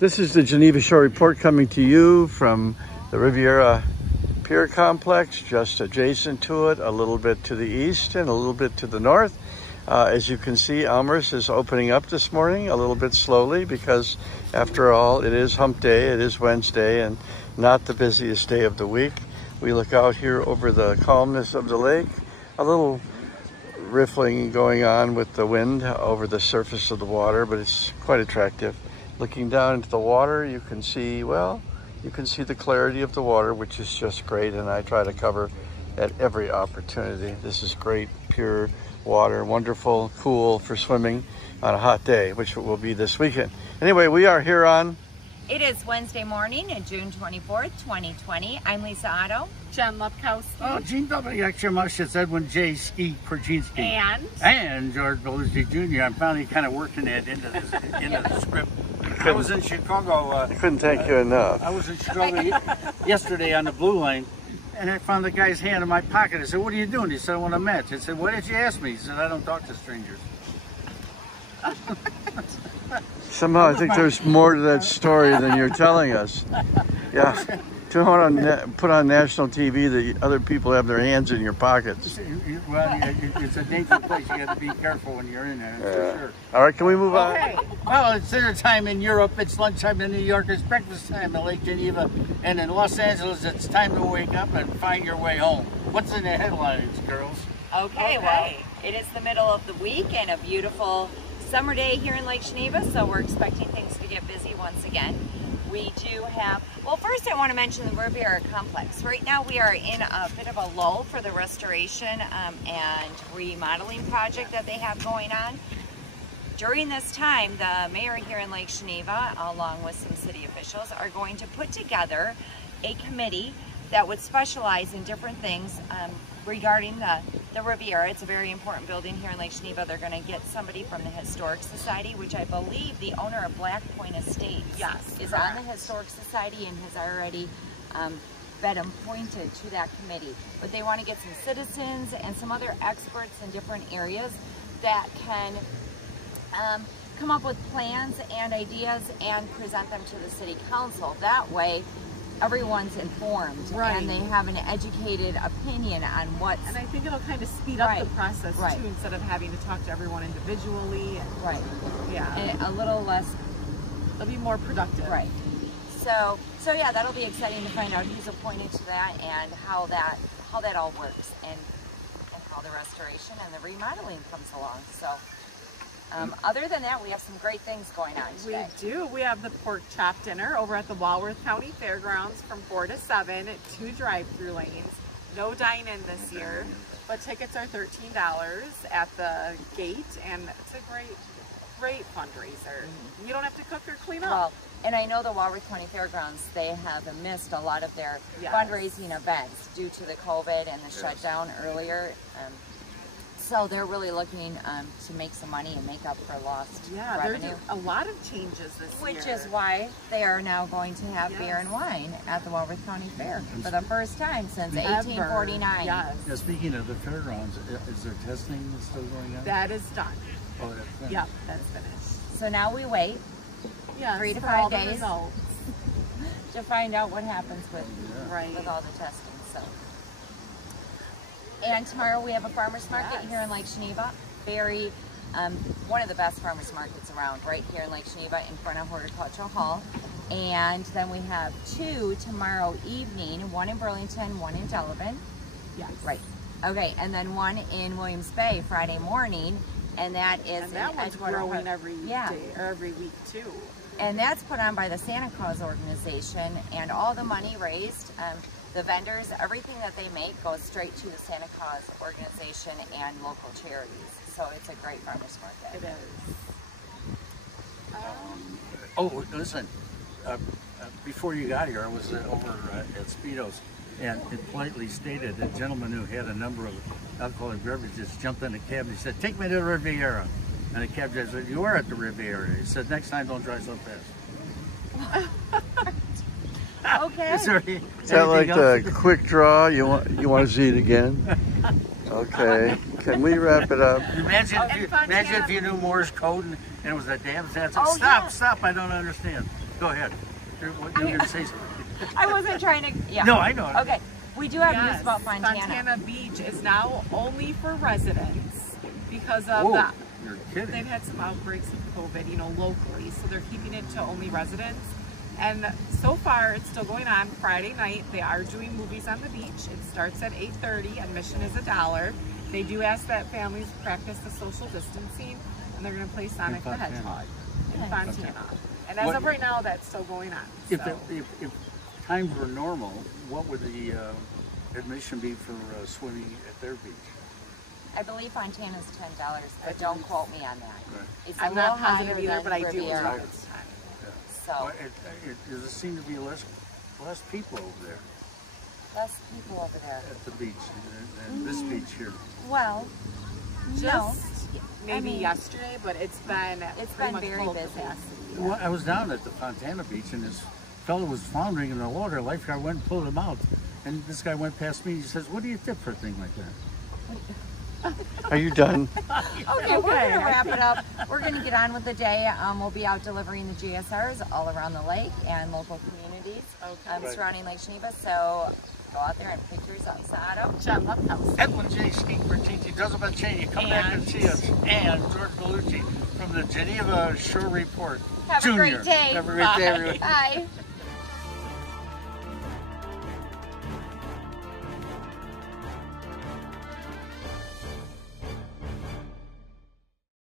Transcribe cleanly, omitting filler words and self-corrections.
This is the Geneva Shore Report coming to you from the Riviera Pier Complex, just adjacent to it, a little bit to the east and a little bit to the north. As you can see, Elmhurst is opening up this morning a little bit slowly because, after all, it is hump day, it is Wednesday, and not the busiest day of the week. We look out here over the calmness of the lake, a little riffling going on with the wind over the surface of the water, but it's quite attractive. Looking down into the water, you can see, well, you can see the clarity of the water, which is just great, and I try to cover at every opportunity. This is great, pure water, wonderful, cool for swimming on a hot day, which it will be this weekend. Anyway, we are here on... It is Wednesday morning, June 24th, 2020. I'm Lisa Otto. Jen Lepkowski. Oh, Gene W. Extramash, it's Edwin J. Ski Korczynski. And George Belushi Jr. I'm finally kind of working that into the script. I was in Chicago. I couldn't thank you enough. I was in Chicago yesterday on the Blue Line, and I found the guy's hand in my pocket. I said, "What are you doing?" He said, "I want a match." I said, "Why did you ask me?" He said, "I don't talk to strangers." Somehow I think there's more to that story than you're telling us. Yeah. To put on national TV that other people have their hands in your pockets. Well, it's a dangerous place. You got to be careful when you're in there, for sure. All right, can we move on? Okay. Well, it's dinner time in Europe. It's lunchtime in New York. It's breakfast time in Lake Geneva. And in Los Angeles, it's time to wake up and find your way home. What's in the headlines, girls? Okay, well, it is the middle of the week and a beautiful summer day here in Lake Geneva, so we're expecting things to get busy once again. We do have, well, first I want to mention the Riviera Complex. Right now we are in a bit of a lull for the restoration and remodeling project that they have going on. During this time, the mayor here in Lake Geneva, along with some city officials, are going to put together a committee that would specialize in different things regarding the Riviera. It's a very important building here in Lake Geneva. They're going to get somebody from the Historic Society, which I believe the owner of Black Point Estates is on the Historic Society and has already been appointed to that committee. But they want to get some citizens and some other experts in different areas that can come up with plans and ideas and present them to the city council. That way everyone's informed and they have an educated opinion on what's... And I think it'll kind of speed up the process too, instead of having to talk to everyone individually. And, yeah. And a little less... It'll be more productive. Right. So yeah, that'll be exciting to find out who's appointed to that and how that all works and how the restoration and the remodeling comes along. So other than that, we have some great things going on today. We do. We have the pork chop dinner over at the Walworth County Fairgrounds from 4 to 7 at 2 drive-through lanes. No dine-in this year, but tickets are $13 at the gate, and it's a great fundraiser. You don't have to cook or clean up. Well, and I know the Walworth County Fairgrounds, they have missed a lot of their fundraising events due to the COVID and the shutdown earlier. So they're really looking to make some money and make up for lost revenue. There's a lot of changes this year. Which is why they are now going to have beer and wine at the Walworth County Fair for the first time since 1849. Now, speaking of the fairgrounds, is there testing still going on? That is done. Oh, that's finished. Yep, that's finished. So now we wait 3 to 5 days to find out what happens with all the testing. So. And tomorrow we have a farmer's market here in Lake Geneva. Very, one of the best farmer's markets around, right here in Lake Geneva in front of Horticultural Hall. And then we have 2 tomorrow evening, one in Burlington, one in Delavan. Yes. Right. Okay, and then one in Williams Bay Friday morning. And that is that one's growing every day or every week too. And that's put on by the Santa Claus organization, and all the money raised, the vendors, everything that they make goes straight to the Santa Claus organization and local charities. So it's a great farmer's market. It is. Oh, listen, before you got here, I was over at Speedo's, and it politely stated that a gentleman who had a number of alcoholic beverages jumped in the cab and he said, "Take me to the Riviera." And the cab driver said, "You are at the Riviera." He said, "Next time, don't drive so fast." Okay. Is that like the quick draw? You want to see it again? Okay. Can we wrap it up? Imagine if you knew Morse code and it was a damn sense. Stop! I don't understand. Go ahead. What you were going to say something. I wasn't trying to, yeah. No, I know. Okay, we do have Yes, news about Fontana. Fontana Beach is now only for residents because of Whoa, the you're kidding. they've had some outbreaks of COVID, you know, locally, so they're keeping it to only residents. And so far, it's still going on. Friday night, they are doing movies on the beach. It starts at 8:30. Admission is $1. They do ask that families practice the social distancing, and they're going to play Sonic the Fontana. Hedgehog in Okay. Fontana. And as What- of right now, that's still going on. If, So. if times were normal, what would the admission be for swimming at their beach? I believe Fontana's $10, but don't quote me on that. Right. It's a I'm little not positive higher either, than but I do Riviera. know it's time. So, Well, does it seem to be less people over there less people over there. at the beach than this beach here? Well, no. Just maybe I mean, yesterday, but it's been It's pretty been much very full busy. capacity. Well, I was down at the Fontana Beach, and this fellow was floundering in the water. A lifeguard went and pulled him out. And this guy went past me. He says, "What do you tip for a thing like that?" Are you done? Okay, we're going to wrap it up. We're going to get on with the day. We'll be out delivering the GSRs all around the lake and local communities Okay. surrounding Lake Geneva. So go out there and pictures outside of. John Lovehouse. Edwin J. Skeet for Gigi Joseph Cheney. Come back and see us. And George Bellucci from the Geneva Shore Report. Have a Junior. great day. Have a great day, everyone. Bye.